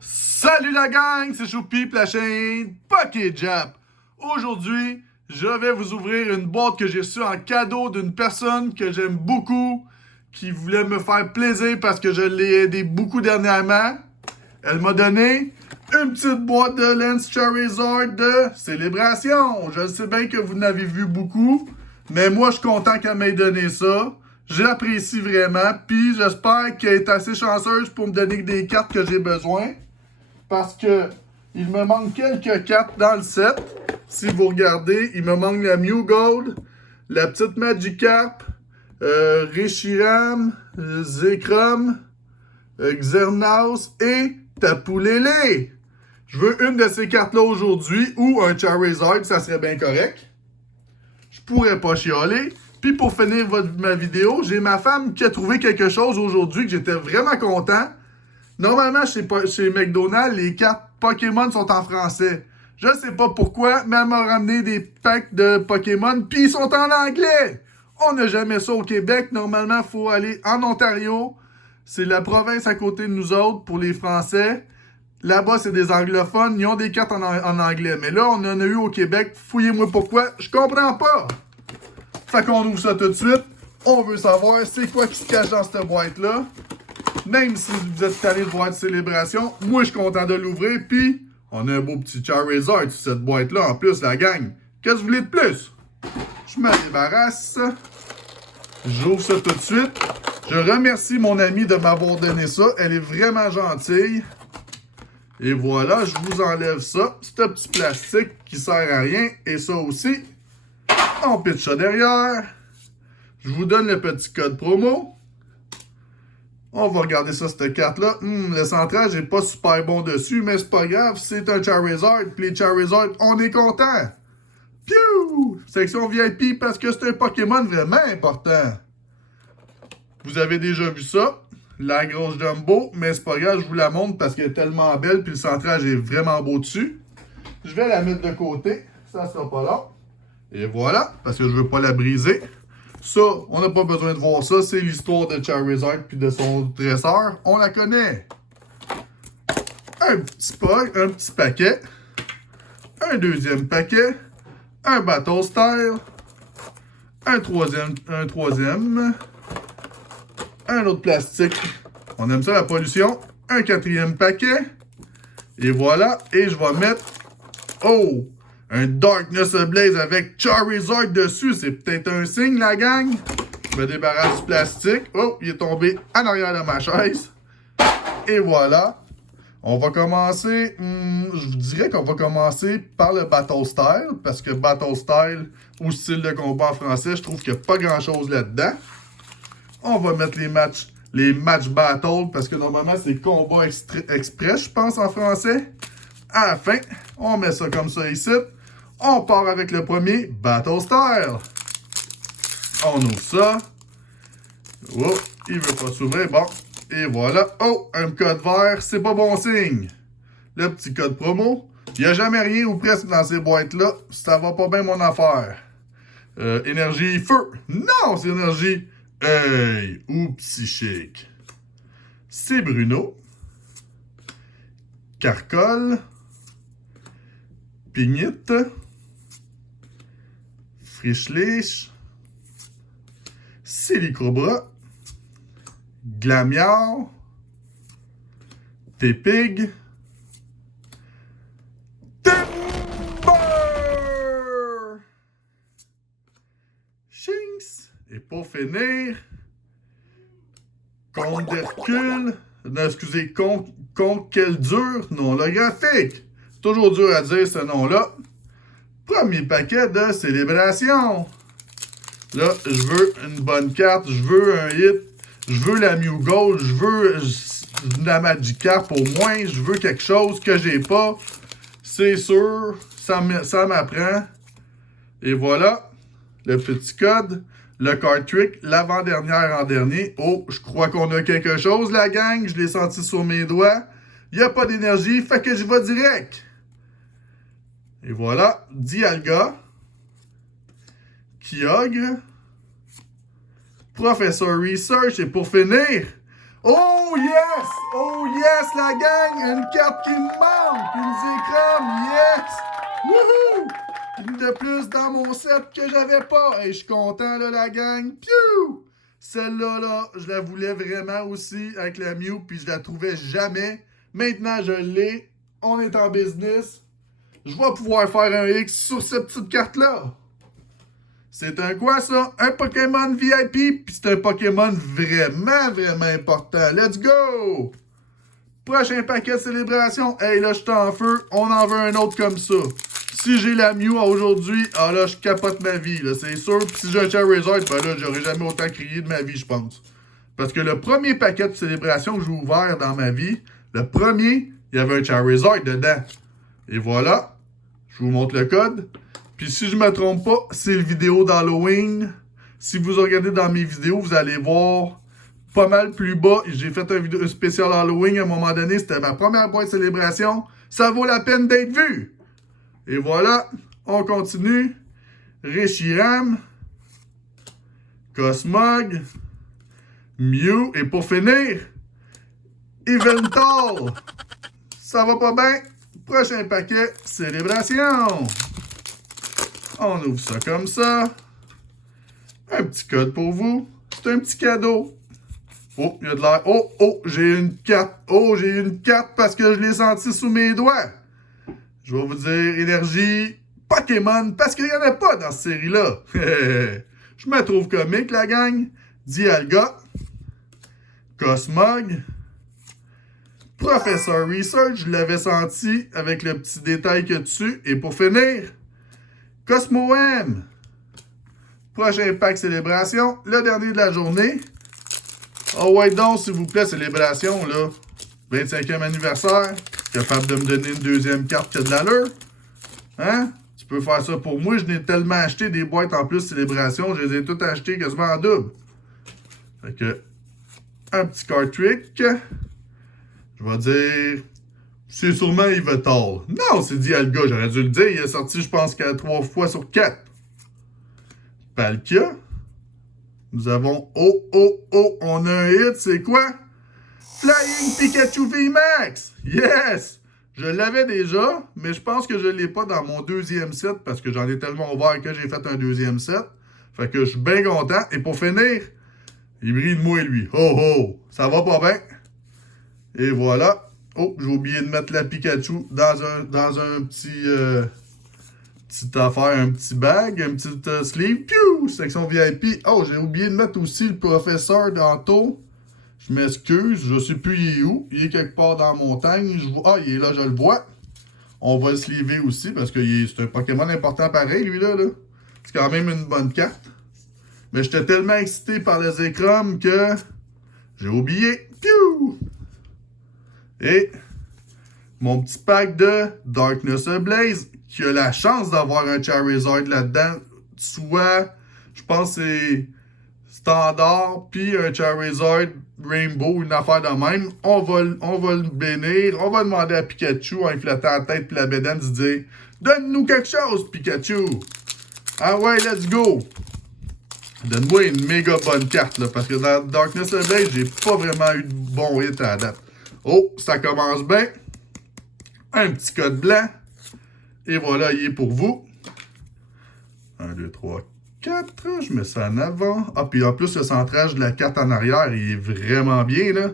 Salut la gang, c'est Choupi pour la chaîne PokéJap. Aujourd'hui, je vais vous ouvrir une boîte que j'ai reçue en cadeau d'une personne que j'aime beaucoup, qui voulait me faire plaisir parce que je l'ai aidé beaucoup dernièrement. Elle m'a donné une petite boîte de Lance Charizard de célébration. Je sais bien que vous en avez vu beaucoup, mais moi je suis content qu'elle m'ait donné ça. J'apprécie vraiment, puis j'espère qu'elle est assez chanceuse pour me donner des cartes que j'ai besoin. Parce que il me manque quelques cartes dans le set. Si vous regardez, il me manque la Mew Gold, la petite Magikarp, Reshiram, Zekrom, Xernaus et Tapu Lele. Je veux une de ces cartes-là aujourd'hui ou un Charizard, ça serait bien correct. Je pourrais pas chialer. Puis pour finir ma vidéo, j'ai ma femme qui a trouvé quelque chose aujourd'hui que j'étais vraiment content. Normalement, chez McDonald's, les cartes Pokémon sont en français. Je sais pas pourquoi, mais elle m'a ramené des packs de Pokémon, puis ils sont en anglais. On n'a jamais ça au Québec. Normalement, il faut aller en Ontario. C'est la province à côté de nous autres pour les Français. Là-bas, c'est des anglophones. Ils ont des cartes en anglais. Mais là, on en a eu au Québec. Fouillez-moi pourquoi. Je comprends pas. Fait qu'on ouvre ça tout de suite. On veut savoir c'est quoi qui se cache dans cette boîte-là. Même si vous êtes tanné de voir de célébration, moi je suis content de l'ouvrir. Puis, on a un beau petit Charizard sur cette boîte-là. En plus, la gang. Qu'est-ce que vous voulez de plus? Je me débarrasse. J'ouvre ça tout de suite. Je remercie mon amie de m'avoir donné ça. Elle est vraiment gentille. Et voilà, je vous enlève ça. Ce petit plastique qui sert à rien. Et ça aussi. On pitch ça derrière. Je vous donne le petit code promo. On va regarder ça, cette carte-là. Le centrage n'est pas super bon dessus, mais c'est pas grave. C'est un Charizard. Puis les Charizard, on est content. Piou! Section VIP parce que c'est un Pokémon vraiment important. Vous avez déjà vu ça. La grosse Jumbo. Mais c'est pas grave, je vous la montre parce qu'elle est tellement belle. Puis le centrage est vraiment beau dessus. Je vais la mettre de côté. Ça sera pas là. Et voilà. Parce que je veux pas la briser. Ça, on n'a pas besoin de voir ça. C'est l'histoire de Charizard puis de son dresseur. On la connaît. Un petit paquet. Un deuxième paquet. Un Battle Style. Un troisième. Un autre plastique. On aime ça, la pollution. Un quatrième paquet. Et voilà. Et je vais mettre... Oh! Un Darkness Ablaze avec Charizard dessus. C'est peut-être un signe, la gang. Je me débarrasse du plastique. Oh, il est tombé en arrière de ma chaise. Et voilà. On va commencer... je vous dirais qu'on va commencer par le Battle Style. Parce que Battle Style ou style de combat en français, je trouve qu'il n'y a pas grand-chose là-dedans. On va mettre les match battle. Parce que normalement, c'est combat express, je pense, en français. À la fin, on met ça comme ça ici. On part avec le premier Battle Style. On ouvre ça. Oh, il veut pas s'ouvrir. Bon, et voilà. Oh, un code vert, c'est pas bon signe. Le petit code promo. Il n'y a jamais rien ou presque dans ces boîtes-là. Ça va pas bien mon affaire. Énergie feu. Non, c'est énergie œil ou psychique. C'est Bruno. Carcol. Pignite. Frischlich, Silicobra, Glamiard, Tepig, Timber, Shinx, et pour finir, Comte d'Hercule, non, excusez, Conqueldur, non holographique. Toujours dur à dire ce nom-là. Premier paquet de célébration. Là, je veux une bonne carte. Je veux un hit. Je veux la Mew Gold. Je veux la Magikarp au moins. Je veux quelque chose que j'ai pas. C'est sûr. Ça m'apprend. Et voilà. Le petit code. Le card trick. L'avant-dernière en dernier. Oh, je crois qu'on a quelque chose, la gang. Je l'ai senti sur mes doigts. Il n'y a pas d'énergie. Fait que je vais direct. Et voilà, Dialga, Kyogre, Professor Research, et pour finir, oh yes! Oh yes, la gang! Une carte qui me manque! Une Zekrom, yes! Wouhou! Une de plus dans mon set que j'avais pas. Et je suis content, là, la gang. Piou! Celle-là, là, je la voulais vraiment aussi avec la Mew, puis je la trouvais jamais. Maintenant, je l'ai. On est en business. Je vais pouvoir faire un X sur cette petite carte-là. C'est un quoi, ça? Un Pokémon VIP, puis c'est un Pokémon vraiment, vraiment important. Let's go! Prochain paquet de célébration. Hey, là, je suis en feu. On en veut un autre comme ça. Si j'ai la Mew aujourd'hui, ah là, je capote ma vie, là, c'est sûr. Puis si j'ai un Charizard, ben là, j'aurais jamais autant crié de ma vie, je pense. Parce que le premier paquet de célébration que j'ai ouvert dans ma vie, le premier, il y avait un Charizard dedans. Et voilà. Je vous montre le code. Puis si je me trompe pas, c'est le vidéo d'Halloween. Si vous regardez dans mes vidéos, vous allez voir pas mal plus bas. J'ai fait un vidéo spécial Halloween à un moment donné. C'était ma première boîte de célébration. Ça vaut la peine d'être vu. Et voilà, on continue. Reshiram, Cosmog, Mew. Et pour finir, Yveltal. Ça va pas bien? Prochain paquet, célébration. On ouvre ça comme ça. Un petit code pour vous. C'est un petit cadeau. Oh, il y a de l'air. Oh, oh, j'ai une carte. Oh, j'ai une carte parce que je l'ai senti sous mes doigts. Je vais vous dire énergie Pokémon parce qu'il n'y en a pas dans cette série-là. Je me trouve comique, la gang. Dialga, Cosmog, Professor Research, je l'avais senti avec le petit détail qu'il y a dessus. Et pour finir, Cosmo M. Prochain pack célébration, le dernier de la journée. Oh ouais donc, s'il vous plaît, célébration, là. 25e anniversaire. Capable de me donner une deuxième carte qui a de l'allure. Hein? Tu peux faire ça pour moi. Je n'ai tellement acheté des boîtes en plus célébration. Je les ai toutes achetées quasiment en double. Fait que, un petit card trick. Je vais dire... C'est sûrement Yveltal. Non, c'est Dialga, j'aurais dû le dire. Il est sorti, je pense, 3 fois sur 4. Palkia. Nous avons... Oh, oh, oh, on a un hit, c'est quoi? Flying Pikachu VMAX! Yes! Je l'avais déjà, mais je pense que je ne l'ai pas dans mon deuxième set parce que j'en ai tellement ouvert que j'ai fait un deuxième set. Fait que je suis bien content. Et pour finir, il brille de moi, lui. Oh, oh! Ça va pas bien. Et voilà. Oh, j'ai oublié de mettre la Pikachu dans un petit... petite affaire, un petit bag, un petit sleeve. Piou! Section VIP. Oh, j'ai oublié de mettre aussi le professeur d'Anto. Je m'excuse, je sais plus il est où. Il est quelque part dans la montagne. Ah, il est là, je le vois. On va le sleever aussi parce que c'est un Pokémon important pareil, lui là. C'est quand même une bonne carte. Mais j'étais tellement excité par le Zekrom que j'ai oublié. Piou! Et mon petit pack de Darkness Ablaze qui a la chance d'avoir un Charizard là-dedans. Soit, je pense que c'est standard, puis un Charizard Rainbow, une affaire de même. On va le bénir. On va demander à Pikachu, en lui flattant la tête puis la bédaine, de dire « Donne-nous quelque chose, Pikachu! » Ah ouais, let's go! Donne-moi une méga bonne carte, là, parce que dans Darkness Ablaze, j'ai pas vraiment eu de bon hit à la date. Oh, ça commence bien. Un petit code blanc. Et voilà, il est pour vous. 1, 2, 3, 4. Je mets ça en avant. Ah, puis en plus, le centrage de la carte en arrière, il est vraiment bien, là.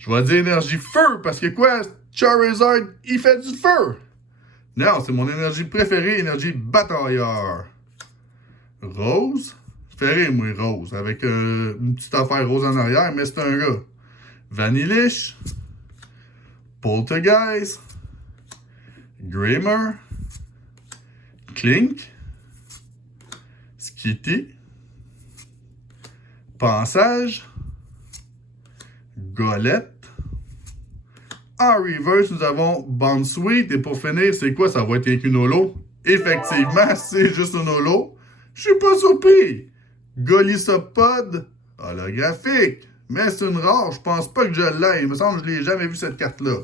Je vais dire énergie feu, parce que quoi? Charizard, il fait du feu. Non, c'est mon énergie préférée, énergie batailleur. Rose. Ferré, moi, rose. Avec une petite affaire rose en arrière, mais c'est un gars. Vanillish. Poltergeist. Grimer. Clink. Skitty. Passage. Golette. En reverse, nous avons Bounsweet. Et pour finir, c'est quoi? Ça va être une holo. Effectivement, c'est juste un holo. Je suis pas surpris. Golisopod. Holographique. Mais c'est une rare. Je pense pas que je l'ai. Il me semble que je l'ai jamais vu cette carte-là.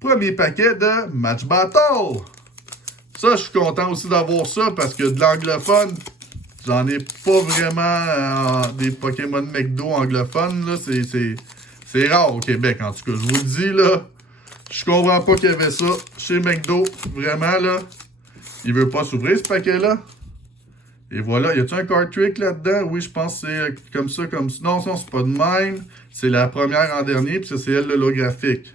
Premier paquet de Match Battle. Ça, je suis content aussi d'avoir ça parce que de l'anglophone, j'en ai pas vraiment des Pokémon McDo anglophones. Là. C'est rare au Québec, en tout cas. Je vous le dis, là. Je comprends pas qu'il y avait ça chez McDo. Vraiment, là. Il veut pas s'ouvrir, ce paquet-là. Et voilà. Y a-tu un card trick là-dedans? Oui, je pense que c'est comme ça, comme ça. Non, c'est pas de même. C'est la première en dernier, puis ça, c'est elle, l'holographique.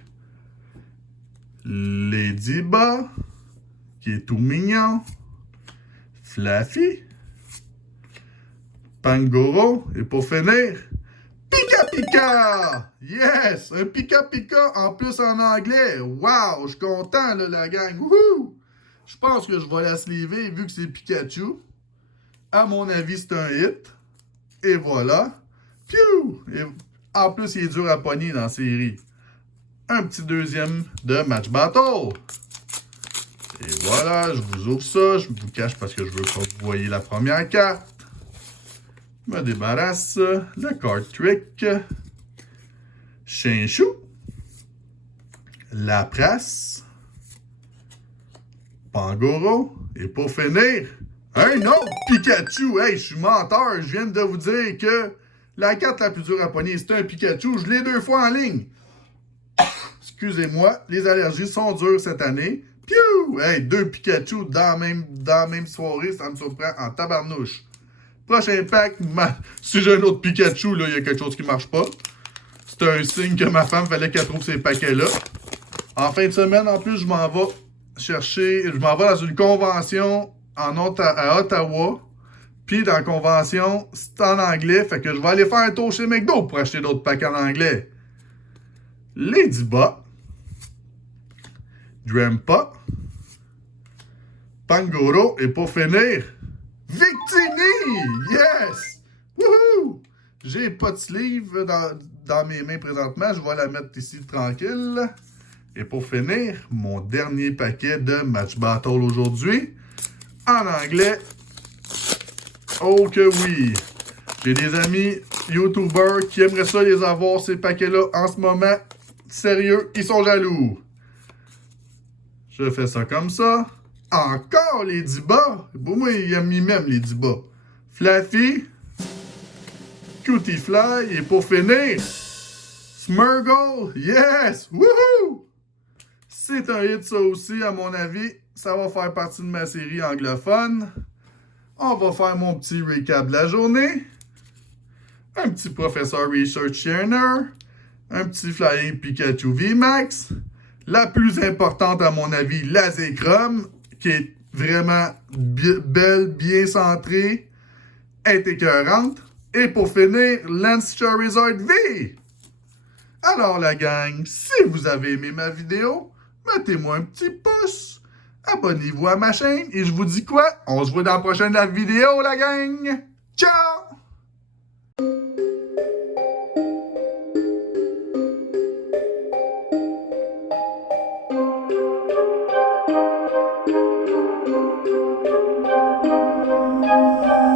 Ladyba, qui est tout mignon. Fluffy. Pangoro. Et pour finir, Pika Pika! Yes! Un Pika Pika en plus en anglais. Wow! Je suis content, là, la gang. Wouhou! Je pense que je vais la sleever vu que c'est Pikachu. À mon avis, c'est un hit. Et voilà. Piou! Et en plus, il est dur à pogner dans la série. Un petit deuxième de Match Battle. Et voilà, je vous ouvre ça. Je vous cache parce que je veux pas que vous voyez la première carte. Je me débarrasse. Le card trick. Chinchou. Lapras. Pangoro. Et pour finir, un autre Pikachu. Hey, je suis menteur. Je viens de vous dire que la carte la plus dure à pogner, c'est un Pikachu. Je l'ai 2 fois en ligne. Excusez-moi, les allergies sont dures cette année. Piou! Hey, 2 Pikachu dans la même soirée, ça me surprend en tabarnouche. Prochain pack, si j'ai un autre Pikachu, là, il y a quelque chose qui marche pas. C'est un signe que ma femme fallait qu'elle trouve ces paquets-là. En fin de semaine, en plus, je m'en vais dans une convention à Ottawa. Puis dans la convention, c'est en anglais, fait que je vais aller faire un tour chez McDo pour acheter d'autres paquets en anglais. Ladyba. Drampa. Pangoro. Et pour finir, Victini! Yes! Wouhou! J'ai pas de sleeve dans mes mains présentement. Je vais la mettre ici tranquille. Et pour finir, mon dernier paquet de Match Battle aujourd'hui. En anglais. Oh que oui! J'ai des amis YouTubers qui aimeraient ça les avoir, ces paquets-là, en ce moment. Sérieux, ils sont jaloux. Je fais ça comme ça. Encore les Ladyba. Pour moi, il aime même les Ladyba. Fluffy. Cutie Fly. Et pour finir, Smurgle. Yes! Woohoo! C'est un hit ça aussi, à mon avis. Ça va faire partie de ma série anglophone. On va faire mon petit recap de la journée. Un petit Professeur Research Trainer. Un petit Flying Pikachu VMAX. La plus importante, à mon avis, la Zekrom, qui est vraiment belle, bien centrée, est écœurante. Et pour finir, Lance Charizard V. Alors la gang, si vous avez aimé ma vidéo, mettez-moi un petit pouce, abonnez-vous à ma chaîne, et je vous dis quoi? On se voit dans la prochaine vidéo, la gang! Ciao!